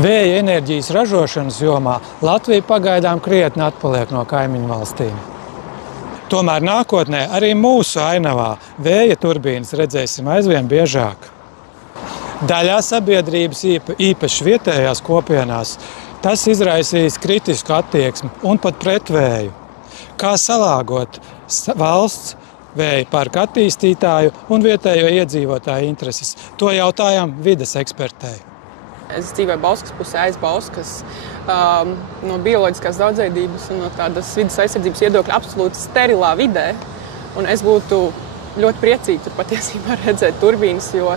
Vēja enerģijas ražošanas jomā Latvija pagaidām krietni atpaliek no kaimiņu valstīm. Tomēr nākotnē arī mūsu ainavā vēja turbīnas redzēsim aizvien biežāk. Daļā sabiedrības, īpaši vietējās kopienās, tas izraisīs kritisku attieksmi un pat pretvēju. Kā salāgot valsts vēja parka attīstītāju un vietējo iedzīvotāju intereses? To jautājām vides ekspertei. Es dzīvoju Bauskas pusē, aiz Bauskas, no bioloģiskās daudzveidības un no tādas vidas aizsardzības viedokļa absolūti sterilā vidē. Un es būtu ļoti priecīga tur patiesībā redzēt turbīnas, jo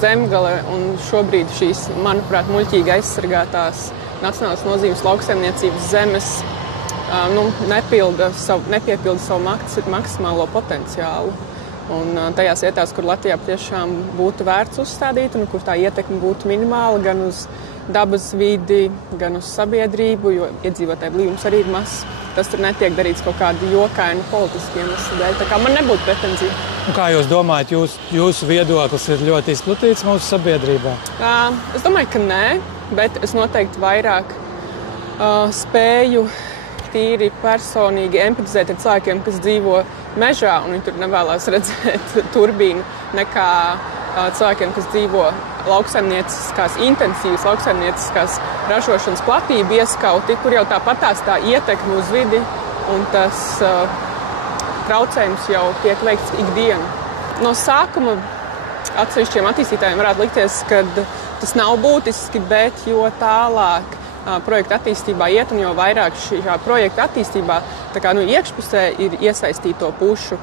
Zemgale un šobrīd šīs, manuprāt, muļķīgi aizsargātās nacionālas nozīmes lauksaimniecības zemes nepiepilda savu maksimālo potenciālu. Un tajās vietās, kur Latvijā tiešām būtu vērts uzstādīt un kur tā ietekme būtu minimāla gan uz dabas vidi, gan uz sabiedrību, jo iedzīvotāju blīvums arī ir mazs. Tas tur netiek darīts kaut kādu jokainu politisku iemeslu dēļ. Tā kā man nebūtu pretenzija. Un kā jūs domājat, jūsu viedoklis ir ļoti izplatīts mūsu sabiedrībā? Es domāju, ka nē, bet es noteikti vairāk spēju tīri personīgi empatizēt ar cilvēkiem, kas dzīvo mežā un viņi tur nevēlas redzēt turbīnu, nekā cilvēkiem, kas dzīvo intensīvas lauksaimnieciskās ražošanas platību ieskauti, kur jau tāpatās tā ietekme uz vidi un tas traucējums jau tiek veikts ikdienu. No sākuma atsevišķiem attīstītājiem varētu likties, ka tas nav būtiski, bet jo tālāk projekta attīstībā iet un jo vairāk šajā projekta attīstībā iekšpusē ir iesaistīto pušu.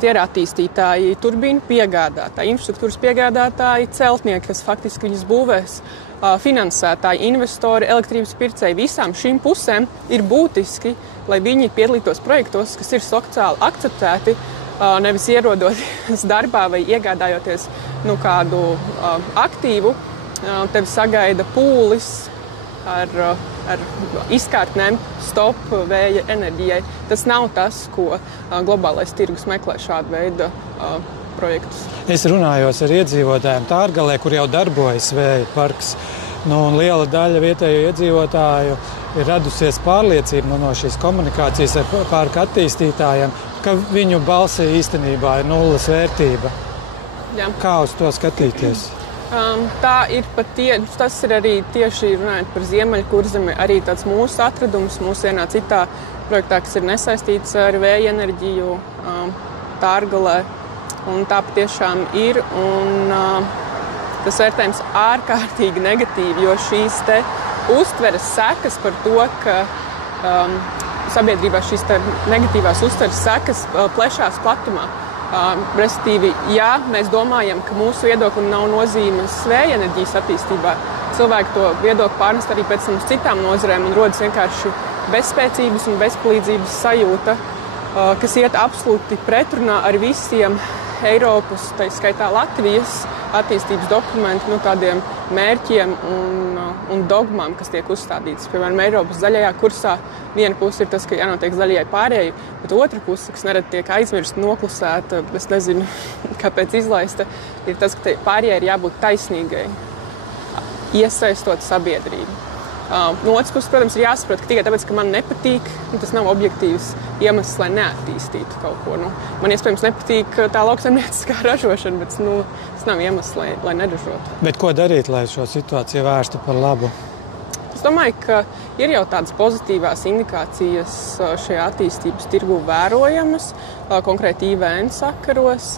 Tie ir attīstītāji, turbīnu piegādātāji, infrastruktūras piegādātāji, celtnieki, kas faktiski viņas būvēs, finansētāji, investori, elektrības pircēji. Visām šīm pusēm ir būtiski, lai viņi piedalītos projektos, kas ir sociāli akceptēti, nevis ierodoties darbā vai iegādājoties kādu aktīvu. Tevi sagaida pūlis ar izkārtnēm stop vēja enerģijai. Tas nav tas, ko globālais tirgus meklē šādu veidu projektus. Es runājos ar iedzīvotājiem Tārgalē, kur jau darbojas vēja parks. Un liela daļa vietējo iedzīvotāju ir radusies pārliecība no šīs komunikācijas ar parka attīstītājiem, ka viņu balsī īstenībā ir nulles vērtība. Jā. Kā uz to skatīties? Tā ir tas ir arī tieši runājot par Ziemeļkurzemi, arī tāds mūsu atradums mūsu vienā citā projektā, kas ir nesaistīts ar vēja enerģiju Tārgalē. Un tā patiešām ir. Un tas vērtējums ārkārtīgi negatīvi, jo šīs te uztveres sekas par to, ka sabiedrībā šīs te negatīvās uztveres sekas plešās platumā. Respektīvi, ja mēs domājam, ka mūsu viedoklim nav nozīmes vēja enerģijas attīstībā, cilvēki to viedokli pārnest arī pēc tam uz citām nozarēm un rodas vienkārši bezspēcības un bezpalīdzības sajūta, kas iet absolūti pretrunā ar visiem Eiropas, tā skaitā Latvijas attīstības dokumentu, tādiem mērķiem un dogmām, kas tiek uzstādītas. Piemēram, Eiropas zaļajā kursā viena puse ir tas, ka jānotiek zaļajai pārējai, bet otra puse, kas nerad tiek aizmirsta, noklusēta, es nezinu, kāpēc izlaista, ir tas, ka pārējai ir jābūt taisnīgai, iesaistot sabiedrību. No otras puses, protams, ir jāsaprot, ka tikai tāpēc, ka man nepatīk, tas nav objektīvs iemesls, lai neattīstītu kaut ko. Man iespējams nepatīk tā lauksaimnieciskā ražošana, bet tas nav iemesls, lai neražotu. Bet ko darīt, lai šo situāciju vērstu par labu? Es domāju, ka ir jau tādas pozitīvās indikācijas šajā attīstības tirgu vērojamas, konkrēti IVN sakaros.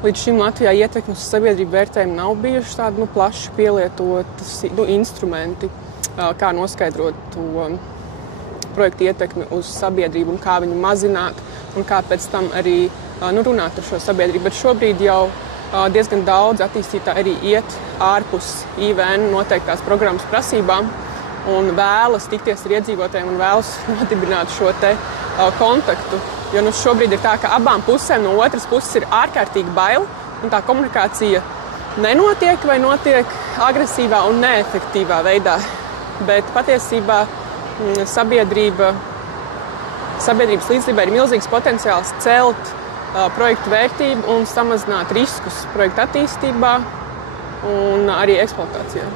Līdz šim Latvijā ietekmes uz sabiedrību vērtējumu nav bijuši tādi plaši pielietotas instrumenti, kā noskaidrot to projektu ietekmi uz sabiedrību un kā viņu mazināt un kā pēc tam arī runāt ar šo sabiedrību. Bet šobrīd jau diezgan daudz attīstītāji arī iet ārpus IVN noteiktās programmas prasībām un vēlas tikties ar iedzīvotājiem un vēlas nodibināt šo te kontaktu. Jo šobrīd ir tā, ka abām pusēm no otras puses ir ārkārtīgi bail un tā komunikācija nenotiek vai notiek agresīvā un neefektīvā veidā. Bet patiesībā sabiedrības līdzdalībā ir milzīgs potenciāls celt projektu vērtību un samazināt riskus projektu attīstībā un arī eksploatācijā.